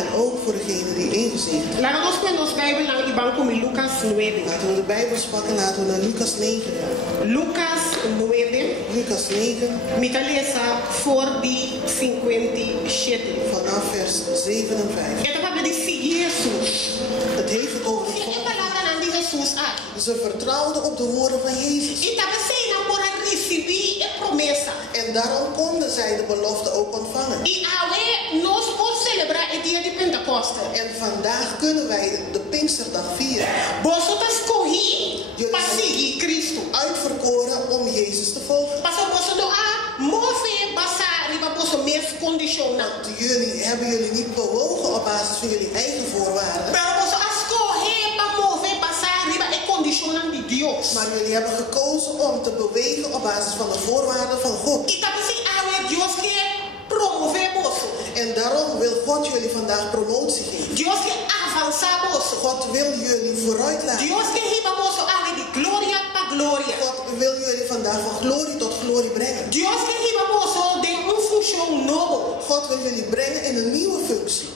En ook voor degene die ingezegend is. Laten we nos Bijbel naar Iban komen Lucas 9. Laten we de Bijbel pakken, laten we naar Lucas 9 gaan. Lucas 9. Lucas 9. Mita lesa voor die 57. Vanaf vers 57. Het gaat de Jesus. Het heeft het over het volk. Ze vertrouwden op de woorden van Jezus. En daarom konden zij de belofte ook ontvangen. En vandaag kunnen wij de Pinksterdag vieren. Uitverkoren om Jezus te volgen. Hebben jullie niet bewogen op basis van jullie eigen voorwaarden. Maar jullie hebben gekozen om te bewegen op basis van de voorwaarden van God. En daarom wil God jullie vandaag promotie geven. God wil jullie vooruit laten. God wil jullie vandaag van glorie tot glorie brengen. God wil jullie brengen in een nieuwe functie.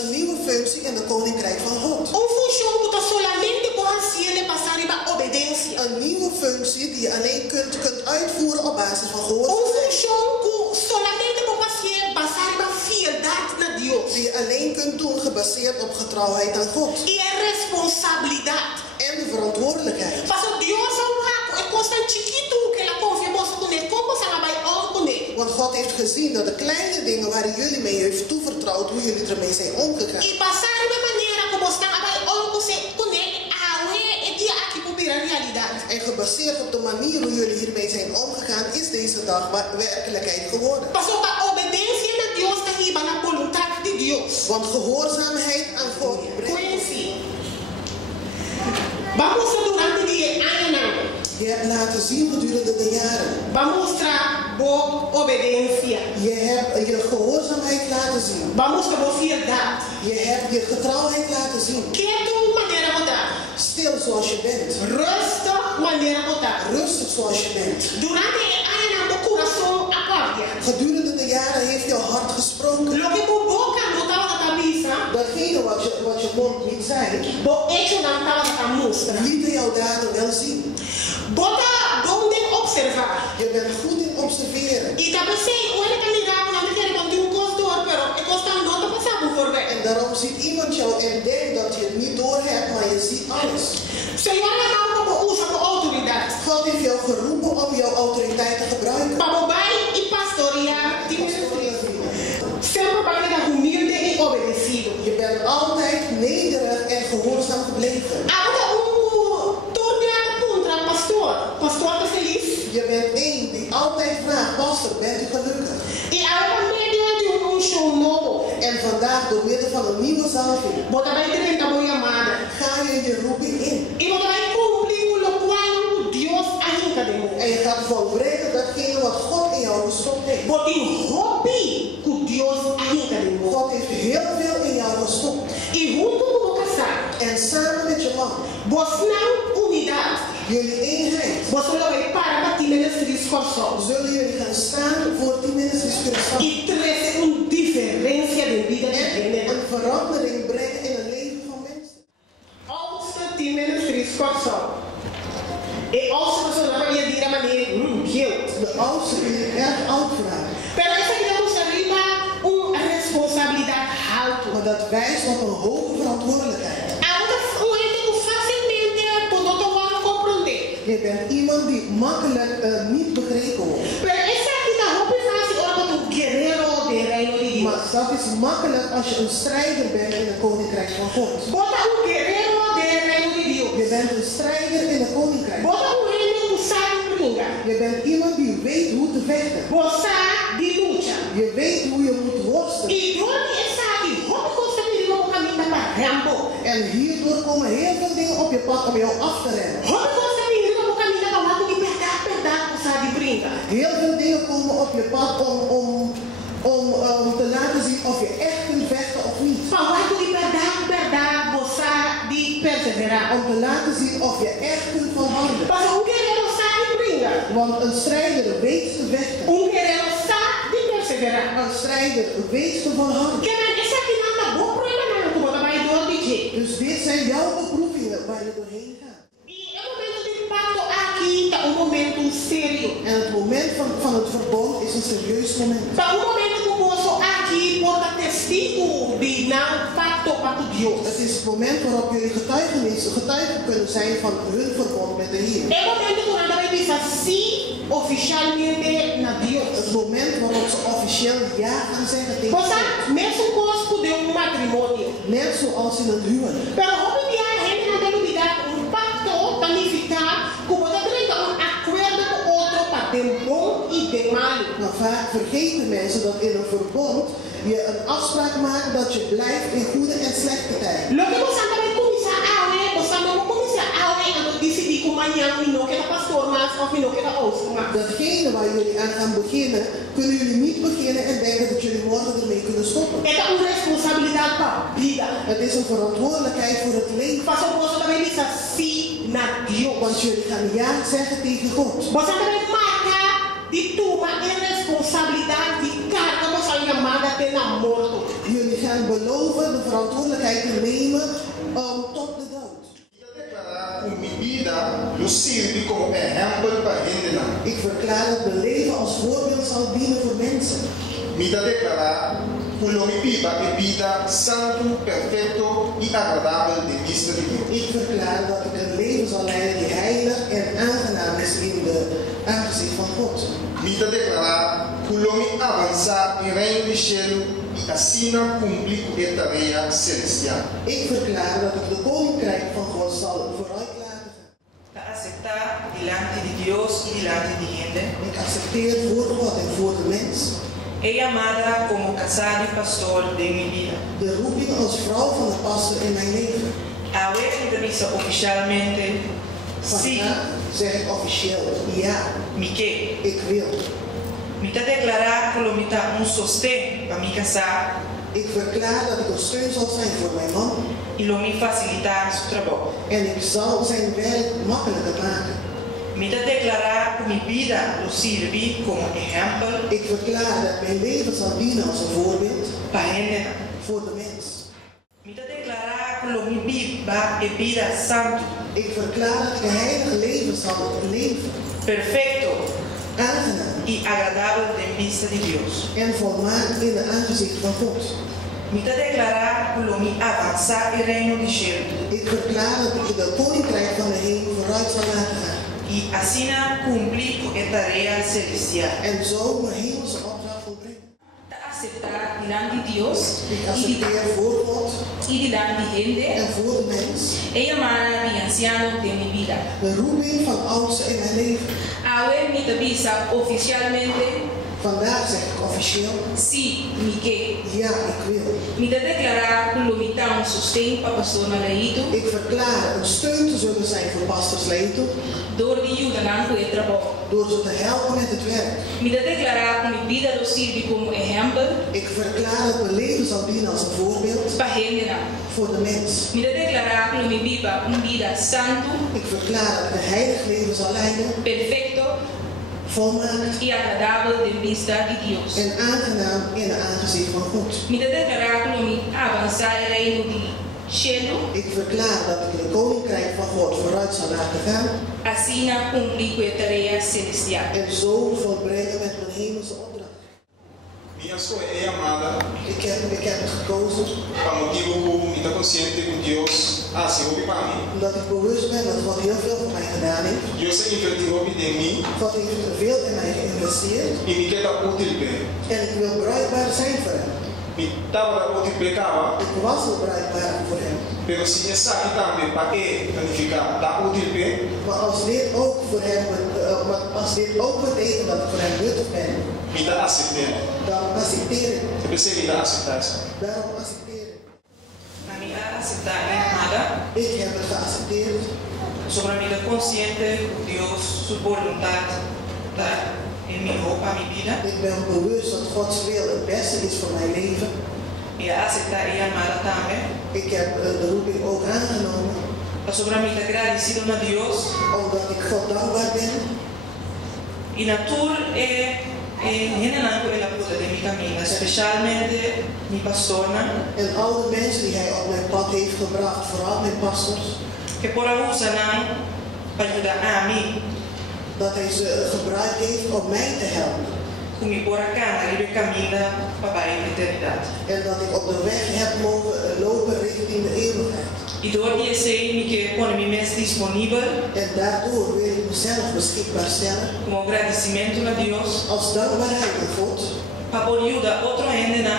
Een nieuwe functie in het koninkrijk van God. Een nieuwe functie die je alleen kunt uitvoeren op basis van gehoorzaamheid. Die je alleen kunt doen gebaseerd op getrouwheid aan God. En de verantwoordelijkheid. Want God heeft gezien dat de kleine dingen waar hij jullie mee heeft toevertrouwd, hoe jullie ermee zijn omgegaan. En gebaseerd op de manier hoe jullie hiermee zijn omgegaan, is deze dag werkelijkheid geworden. Want gehoorzaamheid aan God je hebt laten zien gedurende de jaren. Je hebt je gehoorzaamheid laten zien. Je hebt je getrouwheid laten zien. Stil zoals je bent. Rustig zoals je bent. Gedurende de jaren heeft jouw hart gesproken. Datgene wat je mond niet zei, lieten jouw daden wel zien. Je bent goed in observeren. En daarom ziet iemand jou en denkt dat je het niet door hebt, maar je ziet alles. God heeft jou geroepen om jouw autoriteit te gebruiken. Je bent altijd nederig en gehoorzaam gebleven. Je bent één die altijd vraagt, pastor, bent u gelukkig? En vandaag door middel van een nieuwe zalving ga je je roeping in. En je gaat volbrengen datgene wat God in jou gestopt heeft. God heeft heel veel in jou gestopt. En samen met je man. Jullie eenheid. Zullen jullie gaan staan voor 10 ministries en een verandering brengen in het leven van mensen. De oudste die erg oud vraagt. Maar dat wijst op een hoge verantwoordelijkheid. Je bent iemand die makkelijk niet begrepen wordt. Maar dat is makkelijk als je een strijder bent in het koninkrijk van God. Je bent een strijder in het koninkrijk. Je bent iemand die weet hoe te vechten. Je weet hoe je moet worstelen. En hierdoor komen heel veel dingen op je pad om jou af te rennen. Heel veel dingen komen op je pad om te laten zien of je echt kunt vechten of niet. Om te laten zien of je echt kunt volhouden. Want een strijder weet te vechten. Een strijder weet te volhouden. Dus dit zijn jouw beproevingen waar je doorheen gaat. En het moment van het verbond is een serieus moment. Het is het moment waarop jullie getuigen kunnen zijn van hun verbond met de Heer. Het moment waarop ze officieel ja gaan zeggen tegen God. Net zoals in een huwelijk. Maar vaak vergeten mensen dat in een verbond je een afspraak maakt dat je blijft in goede en slechte tijden. Datgene waar jullie aan gaan beginnen, kunnen jullie niet beginnen en denken dat jullie morgen ermee kunnen stoppen. Het is een verantwoordelijkheid voor het leven. Want jullie gaan ja zeggen tegen God. Jullie gaan beloven de verantwoordelijkheid te nemen tot de dood. Ik verklaar dat mijn leven als voorbeeld zal dienen voor mensen. Ik verklaar dat ik een leven zal leiden die heilig en aangenaam is in de aangezicht van God. Ik verklaar dat ik de koninkrijk van God zal vooruit laten gaan. Ik accepteer voor God en voor de mens. De roeping als vrouw van de pastor in mijn leven. Vandaag zeg ik officieel ja. Ik wil. Ik verklaar dat ik een steun zal zijn voor mijn man. En ik zal zijn werk makkelijker maken. Ik verklaar dat mijn leven zal dienen als een voorbeeld voor de mens. Ik verklaar dat ik een heilig leven zal leven. Perfecto Aangenaam y agradable de vista de Dios. en volmaakt in de aangezicht van God. Ik verklaar dat ik de koninkrijk van de hemel vooruit zal laten gaan. Y así cumplir con esta tarea celestial. En zo mijn hemelse opdracht volbrengen. Aceptar delante de Dios Ik accepteer voor God y delante de gente en voor de mens el llamado de anciano de mi vida. de roeping van oudste in mijn leven. Ahora mi visa oficialmente Vandaag zeg ik officieel sí, mi que. ja, ik wil. Mi te declarar lo un sustento para pastor Malaito. Ik verklaar een steun te zullen zijn voor pastors Leito Door de ayudan con el trabajo. door ze te helpen met het werk. Mi te declarar que mi vida lo sirve como ejemplo Ik verklaar dat mijn leven zal dienen als een voorbeeld para gente. voor de mens. Mi te declarar que mi vida un vida santo, Ik verklaar dat ik een heilig leven zal leiden, perfecto volmaakt y agradable de vista de Dios. en aangenaam in de aangezicht van God. Mi te declarar que mi avanzar el reino de cielo. Ik verklaar dat ik de koninkrijk van God vooruit zal laten gaan Así cumplir con la tarea celestial. en zo volbrengen met mijn hemelse opdracht. Ik heb het gekozen omdat ik bewust ben dat God heel veel voor mij gedaan heeft. God heeft veel in mij geïnvesteerd en ik wil bruikbaar zijn voor hem. Ik was al bruikbaar voor hem. Maar als dit ook voor hem, als dit ook betekent dat ik voor hem nuttig ben, dan accepteer ik. Daarom accepteer ik. Ik heb het geaccepteerd. Sobre mi consciente, Dios, su voluntad, en mi hope, mi vida. Ik ben bewust dat Gods wil het beste is voor mijn leven. Y aceptar y amar también. Ik heb de roeping ook aangenomen. Sobre mi agradecido a Dios. Omdat ik God dankbaar ben. Y natur en el apoyo de mi camino, especialmente mi pastor. En al de mensen die hij op mijn pad heeft gebracht, vooral mijn pastors. Que por usar para ayudar a mí. Dat hij ze gebruikt heeft om mij te helpen. Como por acá, ik camina para a eternidade. En dat ik op de weg heb mogen lopen richting de eeuwigheid. E door die sei que põe me mais disponível. En daardoor wil ik mezelf beschikbaar stellen. Como agradecimento a Deus. Als dankbaarheid aan God. Para por ajudar outro gente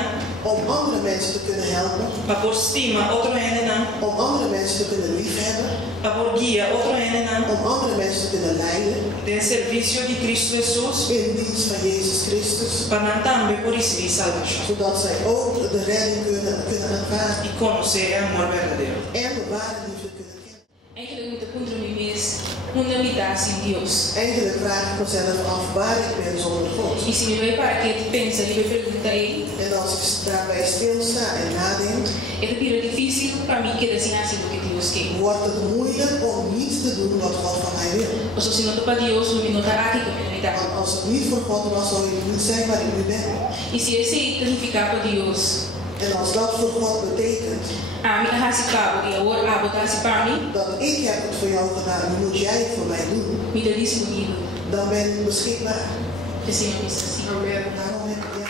om andere mensen te kunnen helpen. Para por estima outro gente om andere mensen te kunnen liefhebben. Para por guia outro gente om andere mensen te kunnen leiden. Den servicio de Cristo Jesus. In dienst van Jezus Christus. Para também por receber salvação. Zodat zij ook de redding kunnen ervaren. E conhecer o amor verdadeiro. En de ware liefde kunnen kennen. Eigenlijk moet ik onder me mes una meditatie in Dios. Eigenlijk vraag ik mezelf af waar ik ben zonder God. Y si me voy para que piensa y me pregunta él. En als ik daarbij stilsta en nadenk. Es difícil para mí que decir así lo que Dios quiere. Wordt het moeilijk om niets te doen wat God van mij wil. O sea, si no topa Dios, no me notará que me medita. Want als het niet voor God was, zou ik niet zijn waar ik nu ben. Y si ese significado Dios. En als dat voor God betekent. Dat ik heb het voor jou gedaan, nu moet jij het voor mij doen. Dan ben ik beschikbaar. Amen. Daarom heb ik